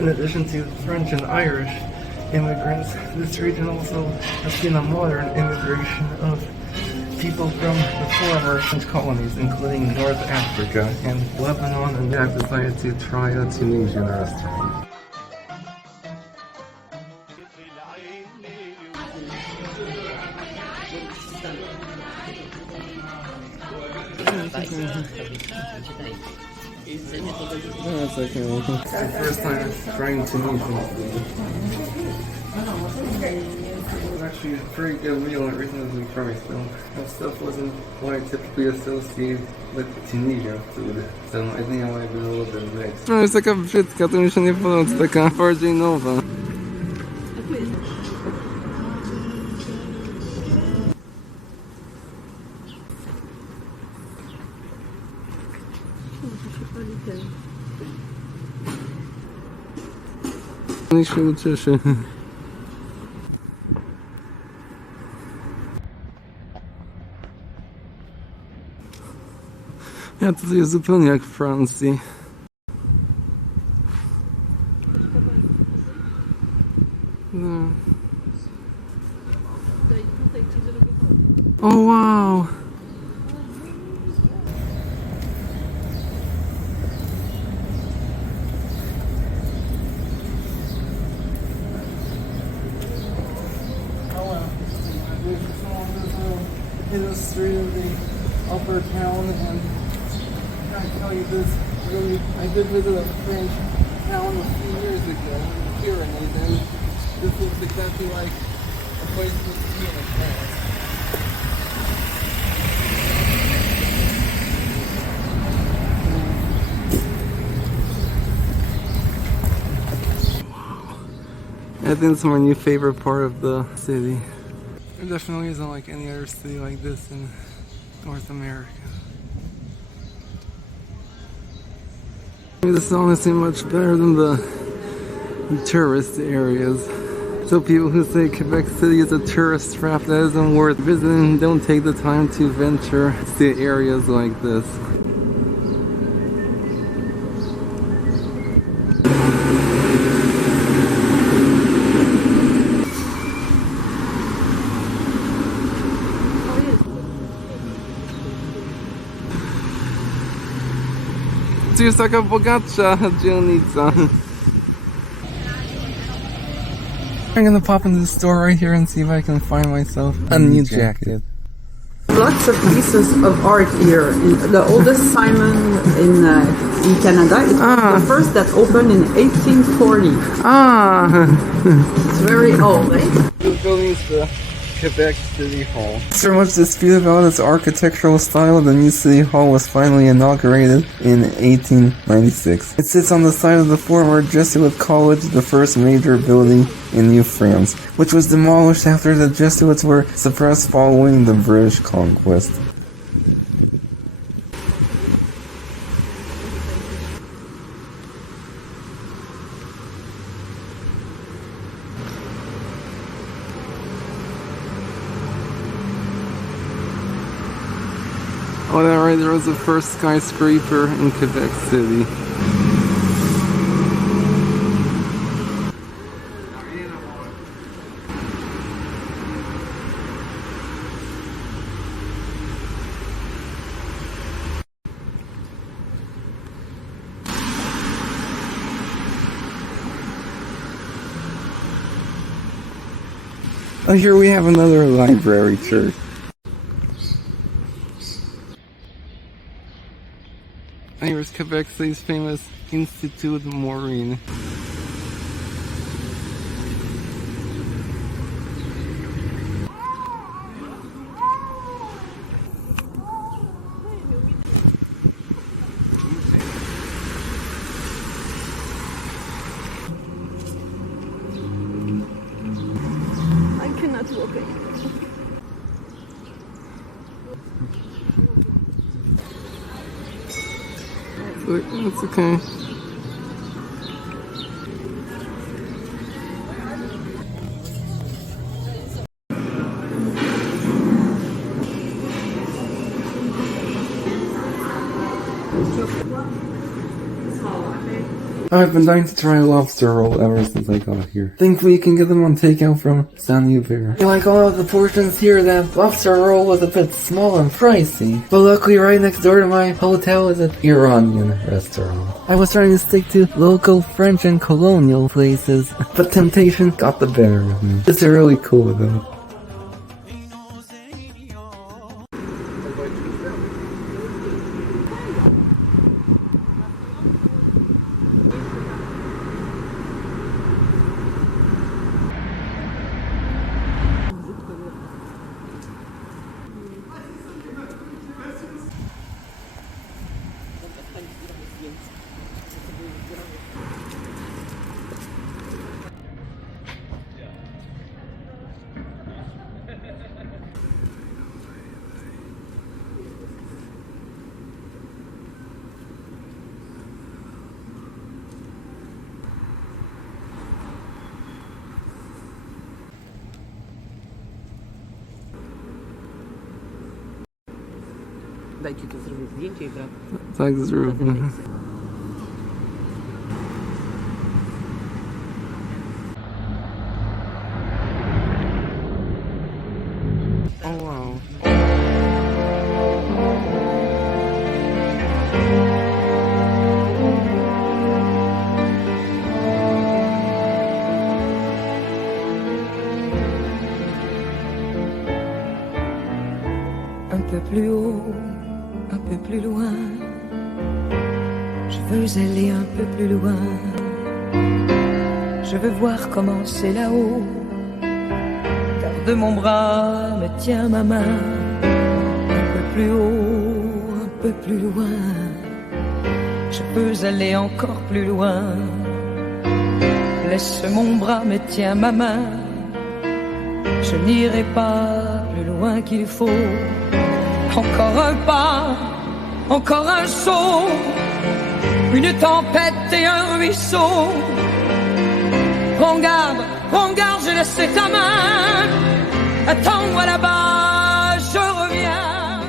In addition to French and Irish immigrants, this region also has seen a modern immigration of people from the former French colonies, including North Africa and Lebanon, and I've decided to try a Tunisian restaurant. That's okay. It's the first time trying Tunisian food. It was actually a pretty good meal and reasonably priced though. That stuff wasn't what I typically associate with Tunisian food, so I think I might have been a little bit mixed. No, jest taka brzydka, to mi się nie podoba, to taka bardziej nowa. Niech się ucieszy. Ja tutaj jest zupełnie jak w Francji. No. O wow! In the street of the upper town, and I can tell you this, really, I did visit a French town a few years ago in the Pyrenees, and this looks exactly like a place you would see in France. I think it's my new favorite part of the city. There definitely isn't like any other city like this in North America. This is honestly much better than the tourist areas. So people who say Quebec City is a tourist trap that isn't worth visiting don't take the time to venture to areas like this. Tu jest taka bogatsza dzielnica. I'm gonna pop into the store right here and see if I can find myself a new jacket. Lots of pieces of art here. The oldest Simon in Canada. It was the first that opened in 1840. It's very old, eh? This building is the Quebec City Hall. After much dispute about its architectural style, the new City Hall was finally inaugurated in 1896. It sits on the site of the former Jesuit College, the first major building in New France, which was demolished after the Jesuits were suppressed following the British conquest. Oh, that right, there was the first skyscraper in Quebec City. Oh, here we have another library church. Here's Quebec City's famous Institut Maureen. I cannot walk anymore. It's okay. I've been dying to try a lobster roll ever since I got here. Thankfully you can get them on takeout from Saint-Hubert. Like all of the portions here, that lobster roll was a bit small and pricey. But luckily right next door to my hotel is an Iranian restaurant. I was trying to stick to local French and colonial places, but temptation got the better of me. It's really cool though. Daj ci to zrobię zdjęcie i wracam. Tak zrób. Oh wow. Un peu plus haut, un peu plus loin. Je veux aller un peu plus loin. Je veux voir comment c'est là-haut. Car de mon bras me tient ma main. Un peu plus haut, un peu plus loin. Je peux aller encore plus loin. Laisse mon bras me tient ma main. Je n'irai pas plus loin qu'il faut. Encore un pas, encore un saut, une tempête et un ruisseau. Prends garde, je laisse ta main. Attends-moi là-bas, je reviens.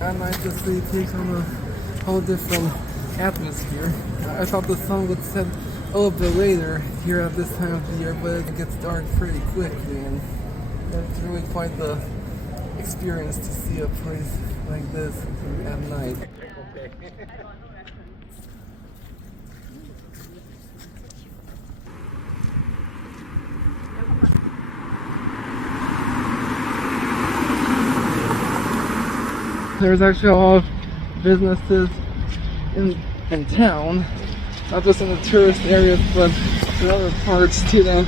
At night the city takes on a whole different atmosphere. I thought the sun would set a little bit later here at this time of the year, but it gets dark pretty quickly, and it's really quite the experience to see a place like this at night. There's actually a lot of businesses in town, not just in the tourist areas, but in other parts too, that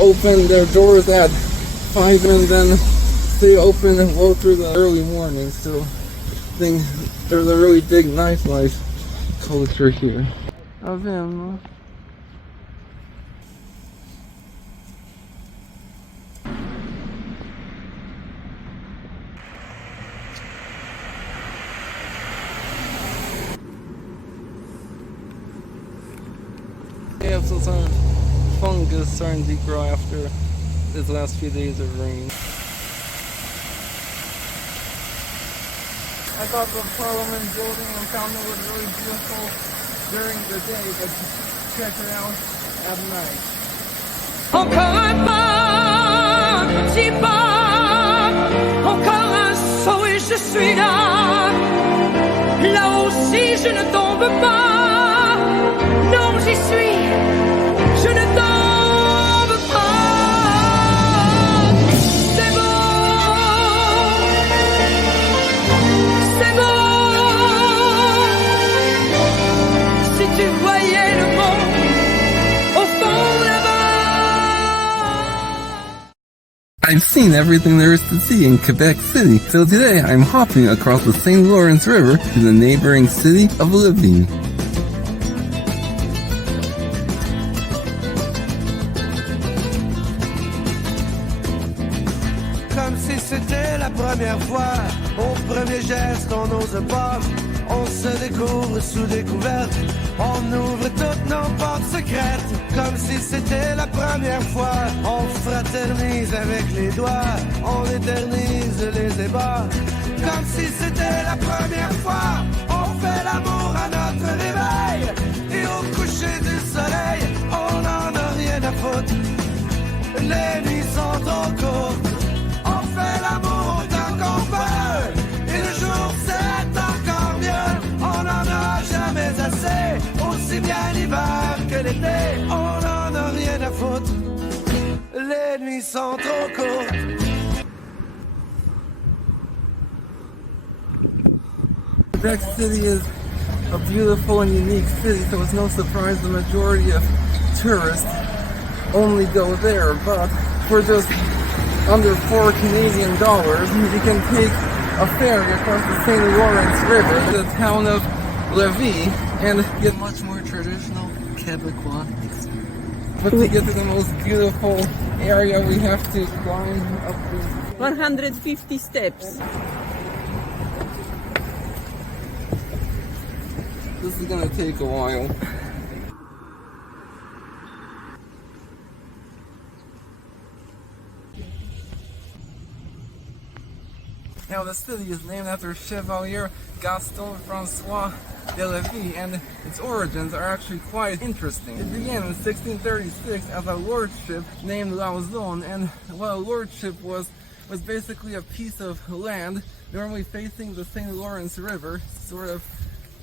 open their doors at 5 and then stay open and well through the early morning. So I think there's a really big nightlife culture here. Of him. Yeah, so some fungus starting to grow after these last few days of rain. I thought the Parliament building and fountain was really beautiful during the day, but check it out at night. Encore un pas, un petit pas, encore un saut et je suis là. Là aussi je ne tombe pas, non j'y suis, je ne tombe pas. C'est beau, c'est beau. Si tu voyais le monde au fond là-bas. I've seen everything there is to see in Quebec City, so today I'm hopping across the St. Lawrence River to the neighboring city of Levis. Comme si c'était la première fois, au premier geste on n'ose pas, on se découvre sous découverte, on ouvre toutes nos portes secrètes, comme si c'était la première fois, on fraternise avec les doigts, on éternise creuse les ébats. Comme si c'était la première fois. On fait l'amour à notre réveil. Et au coucher du soleil, on n'en a rien à foutre. Les nuits sont trop courtes. On fait l'amour autant qu'on peut. Et le jour c'est encore mieux. On n'en a jamais assez. Aussi bien l'hiver que l'été. On n'en a rien à foutre. Les nuits sont trop courtes. Quebec City is a beautiful and unique city, so it's no surprise the majority of tourists only go there. But for just under $4 Canadian, you can take a ferry across the St. Lawrence River to the town of Levis and get much more traditional Quebecois experience. But to get to the most beautiful area, we have to climb up these 150 steps. This is gonna take a while. Now the city is named after Chevalier Gaston Francois de Levis, and its origins are actually quite interesting. It began in 1636 as a lordship named Lauzon, and what a lordship was basically a piece of land normally facing the St. Lawrence River, sort of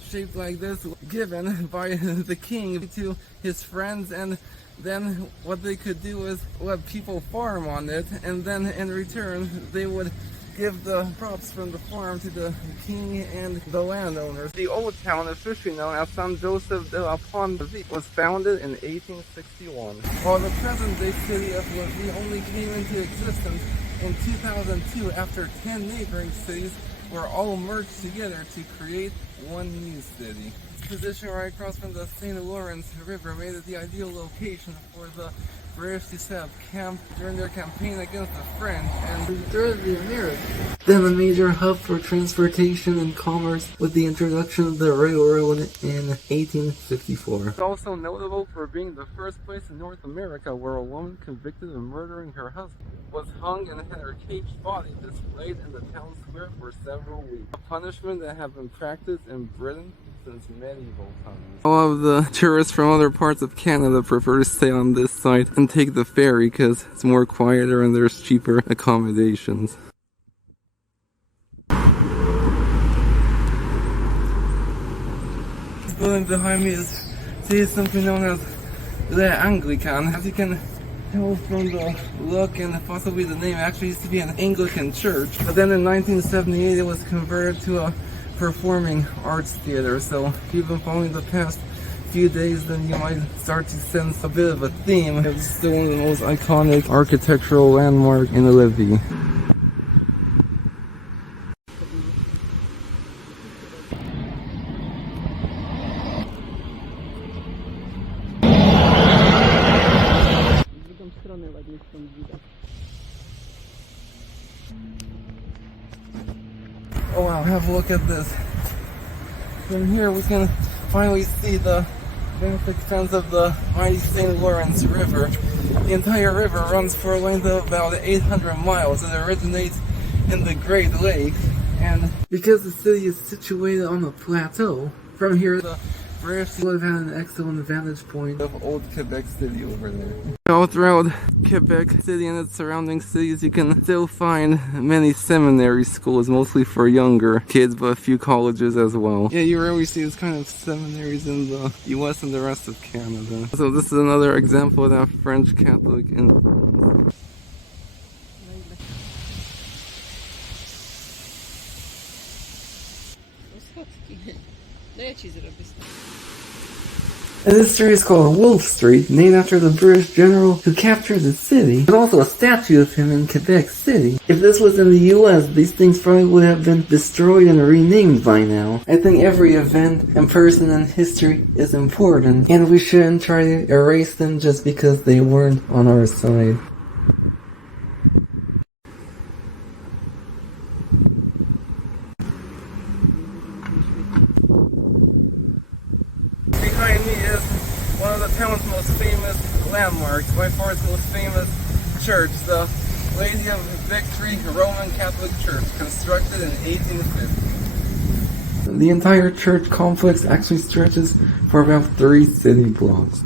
shaped like this, given by the king to his friends, and then what they could do is let people farm on it, and then in return they would give the crops from the farm to the king and the landowners. The old town, officially known as San Joseph de la Ponte, was founded in 1861, while the present-day city of Levis only came into existence in 2002 after 10 neighboring cities were all merged together to create one new city. Its position right across from the St. Lawrence River made it the ideal location for the British to set up camp during their campaign against the French and through the Americans. Then a major hub for transportation and commerce with the introduction of the railroad in 1854. It's also notable for being the first place in North America where a woman convicted of murdering her husband was hung and had her caged body displayed in the town square for several weeks. A punishment that had been practiced in Britain since medieval times. All of the tourists from other parts of Canada prefer to stay on this site and take the ferry because it's more quieter and there's cheaper accommodations. This building behind me is something known as Le Anglican. As you can tell from the look and possibly the name, it actually used to be an Anglican church, but then in 1978 it was converted to a performing arts theater. So if you've been following the past few days, then you might start to sense a bit of a theme. It's still one of the most iconic architectural landmarks in Levis. Oh wow, have a look at this. From here we can finally see the vast extent of the mighty St. Lawrence River. The entire river runs for a length of about 800 miles. It originates in the Great Lakes, and because the city is situated on a plateau, from here the British would have had an excellent vantage point of old Quebec City over there. All throughout Quebec City and its surrounding cities, you can still find many seminary schools, mostly for younger kids, but a few colleges as well. Yeah, you rarely see this kind of seminaries in the US and the rest of Canada. So this is another example of that French Catholic influence. And this street is called Wolfe Street, named after the British general who captured the city. There's also a statue of him in Quebec City. If this was in the US, these things probably would have been destroyed and renamed by now. I think every event and person in history is important, and we shouldn't try to erase them just because they weren't on our side. Behind me is one of the town's most famous landmarks, by far its most famous church, the Lady of Victory Roman Catholic Church, constructed in 1850. The entire church complex actually stretches for about 3 city blocks.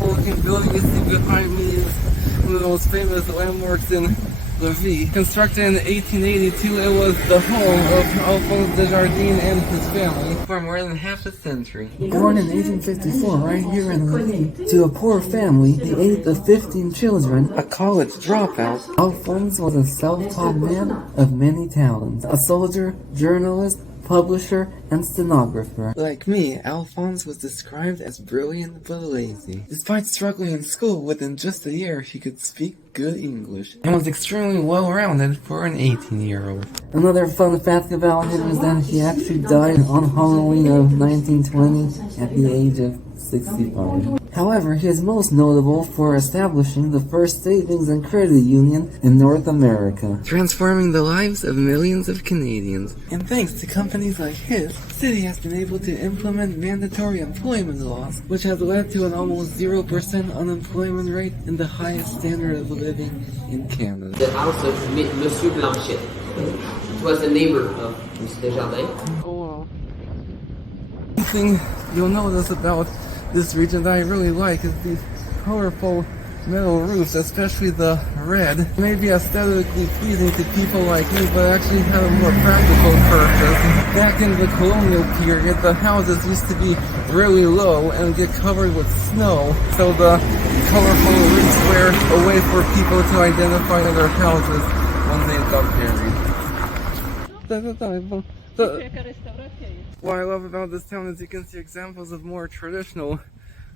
Looking building you see behind me is one of the most famous landmarks in Levis. Constructed in 1882, it was the home of Alphonse-Desjardins and his family for more than half a century. Born in 1854 right here in Levis, to a poor family, the 8th of 15 children, A college dropout, Alphonse was a self-taught man of many talents. A soldier, journalist, publisher, and stenographer. like me, Alphonse was described as brilliant but lazy. Despite struggling in school, within just a year he could speak good English and was extremely well-rounded for an 18-year-old. Another fun fact about him is that he actually died on Halloween of 1920 at the age of 65. However, he is most notable for establishing the first savings and credit union in North America, Transforming the lives of millions of Canadians. And thanks to companies like his, the city has been able to implement mandatory employment laws, which has led to an almost 0% unemployment rate and the highest standard of living in Canada. The house of Monsieur Blanchet. It was a neighbor of Mr. Desjardins. One thing you'll notice about this region that I really like is these colorful metal roofs, especially the red. It may be aesthetically pleasing to people like me, but actually have a more practical purpose. Back in the colonial period, the houses used to be really low and get covered with snow, so the colorful roofs were a way for people to identify their houses when they got buried. What I love about this town is you can see examples of more traditional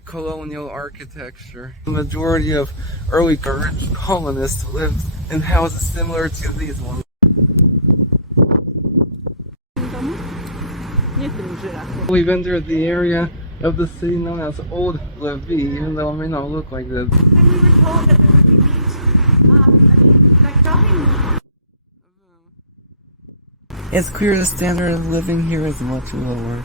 colonial architecture. The majority of early British colonists lived in houses similar to these ones. We've entered the area of the city known as Old Levis, even though it may not look like this. And we were told that there would be beach. Like shopping. It's clear the standard of living here is much lower.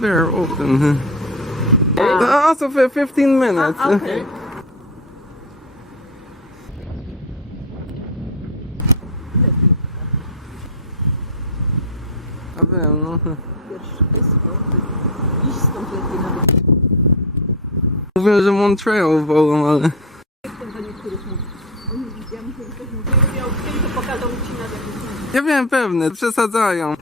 They're open. Also for 15 minutes. Okay. Mówię, że Montreal wolą, ale... Ja wiem, pewnie, przesadzają.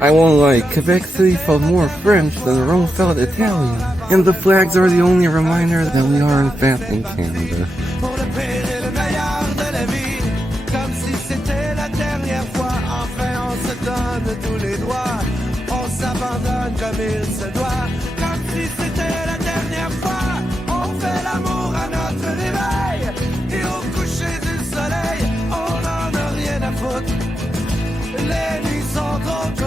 I won't lie, Quebec City felt more French than Rome felt Italian. And the flags are the only reminder that we are in fact in Canada. Pour le pire et le meilleur de la vie, comme si c'était la dernière fois. Enfin on se donne tous les doigts, on s'abandonne comme il se doit. Comme si c'était la dernière fois, on fait l'amour à notre réveil. Et au coucher du soleil, on n'en a rien à foutre. Les nuits sont trop courtes.